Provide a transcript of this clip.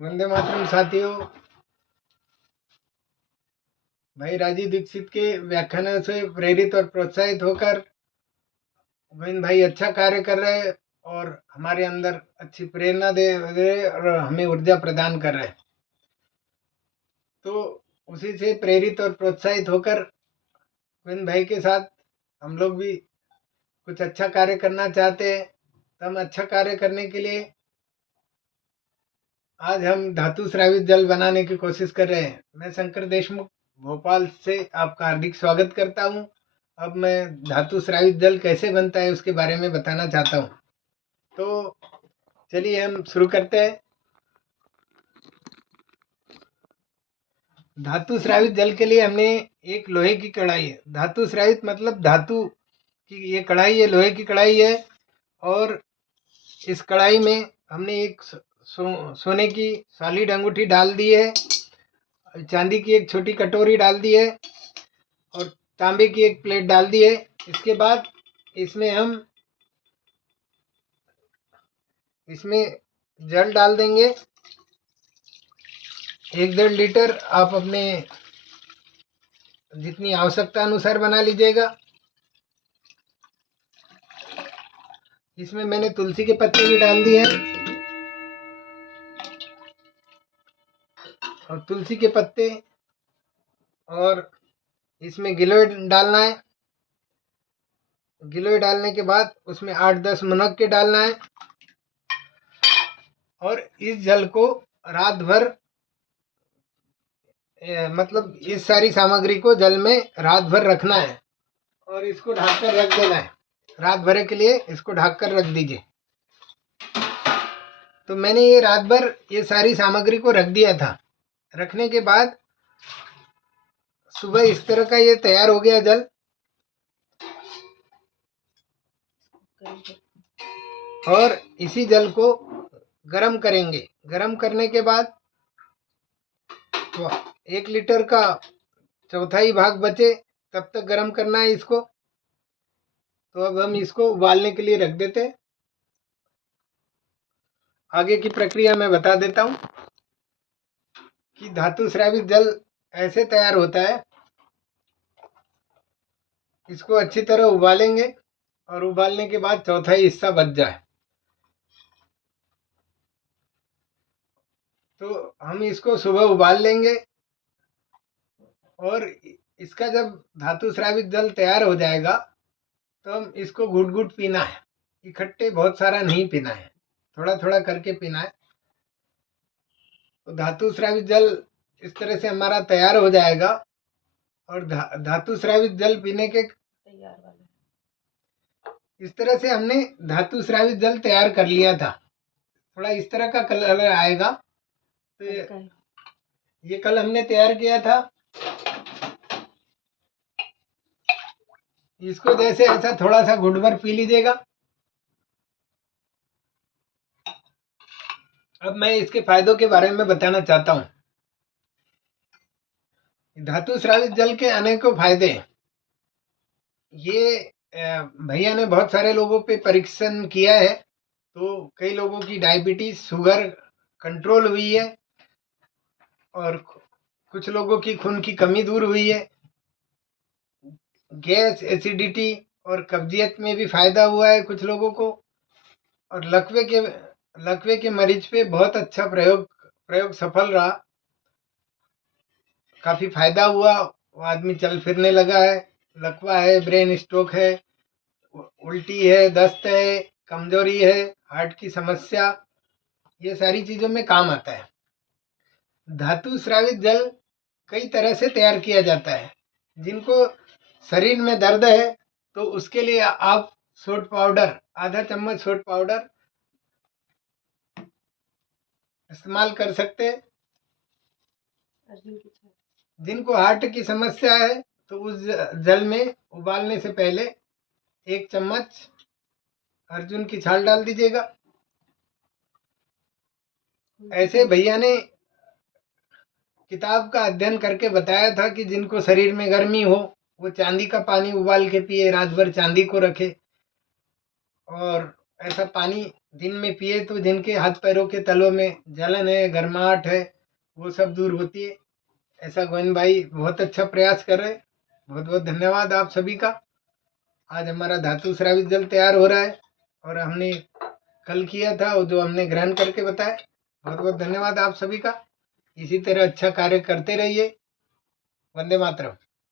वंदे मातरम साथियों। भाई राजीव दीक्षित के व्याख्यानों से प्रेरित और प्रोत्साहित होकर गोविंद भाई अच्छा कार्य कर रहे हैं और हमारे अंदर अच्छी प्रेरणा दे रहे और हमें ऊर्जा प्रदान कर रहे हैं। तो उसी से प्रेरित और प्रोत्साहित होकर गोविंद भाई के साथ हम लोग भी कुछ अच्छा कार्य करना चाहते हैं। तो हम अच्छा कार्य करने के लिए आज हम धातु स्रावित जल बनाने की कोशिश कर रहे हैं। मैं शंकर देशमुख भोपाल से आपका हार्दिक स्वागत करता हूं। अब मैं धातु स्रावित जल कैसे बनता है उसके बारे में बताना चाहता हूं। तो चलिए हम शुरू करते हैं। धातु स्रावित जल के लिए हमने एक लोहे की कढ़ाई है। धातु स्रावित मतलब धातु की ये कढ़ाई है, लोहे की कढ़ाई है। और इस कढ़ाई में हमने एक सोने की सॉलिड अंगूठी डाल दी है, चांदी की एक छोटी कटोरी डाल दी है और तांबे की एक प्लेट डाल दी है। इसके बाद इसमें जल डाल देंगे 1-1.5 लीटर। आप अपने जितनी आवश्यकता अनुसार बना लीजिएगा। इसमें मैंने तुलसी के पत्ते भी डाल दिए और तुलसी के पत्ते, और इसमें गिलोय डालना है। गिलोय डालने के बाद उसमें 8-10 मुनक्के डालना है और इस जल को रात भर मतलब इस सारी सामग्री को जल में रात भर रखना है और इसको ढककर रख देना है। रात भर के लिए इसको ढककर रख दीजिए। तो मैंने ये रात भर ये सारी सामग्री को रख दिया था। रखने के बाद सुबह इस तरह का ये तैयार हो गया जल। और इसी जल को गरम करेंगे। गरम करने के बाद तो 1 लीटर का चौथाई भाग बचे तब तक गरम करना है इसको। तो अब हम इसको उबालने के लिए रख देते हैं। आगे की प्रक्रिया मैं बता देता हूँ कि धातु स्रावित जल ऐसे तैयार होता है। इसको अच्छी तरह उबालेंगे और उबालने के बाद चौथाई हिस्सा बच जाए तो हम इसको सुबह उबाल लेंगे। और इसका जब धातु स्रावित जल तैयार हो जाएगा तो हम इसको घुट घुट पीना है। इकट्ठे बहुत सारा नहीं पीना है, थोड़ा थोड़ा करके पीना है। तो धातु स्रावित जल इस तरह से हमारा तैयार हो जाएगा। और धातु स्रावित जल पीने के इस तरह से हमने धातु स्रावित जल तैयार कर लिया था। थोड़ा इस तरह का कलर आएगा। तो ये कल हमने तैयार किया था। इसको जैसे ऐसा थोड़ा सा घुट भर पी लीजिएगा। अब मैं इसके फायदों के बारे में बताना चाहता हूँ। धातु स्रावित जल के अनेकों फायदे हैं। ये भैया ने बहुत सारे लोगों पे परीक्षण किया है। तो कई लोगों की डायबिटीज, शुगर कंट्रोल हुई है और कुछ लोगों की खून की कमी दूर हुई है। गैस, एसिडिटी और कब्जियत में भी फायदा हुआ है कुछ लोगों को। और लकवे के मरीज पे बहुत अच्छा प्रयोग सफल रहा। काफी फायदा हुआ। वो आदमी चल फिरने लगा है। लकवा है, ब्रेन स्ट्रोक है, उल्टी है, दस्त है, कमजोरी है, हार्ट की समस्या, ये सारी चीजों में काम आता है। धातु स्रावित जल कई तरह से तैयार किया जाता है। जिनको शरीर में दर्द है तो उसके लिए आप सोट पाउडर, आधा चम्मच सोट पाउडर इस्तेमाल कर सकते हैं। जिनको हार्ट की समस्या है तो उस जल में उबालने से पहले 1 चम्मच अर्जुन की छाल डाल दीजिएगा। ऐसे भैया ने किताब का अध्ययन करके बताया था कि जिनको शरीर में गर्मी हो वो चांदी का पानी उबाल के पिए, रात भर चांदी को रखे। और ऐसा पानी दिन में पिए तो जिनके हाथ पैरों के तलों में जलन है, गर्माहट है, वो सब दूर होती है। ऐसा गोविंद भाई बहुत अच्छा प्रयास कर रहे हैं। बहुत बहुत धन्यवाद आप सभी का। आज हमारा धातु स्रावित जल तैयार हो रहा है और हमने कल किया था और जो हमने ग्रहण करके बताया। बहुत बहुत धन्यवाद आप सभी का। इसी तरह अच्छा कार्य करते रहिए। वंदे मातरम।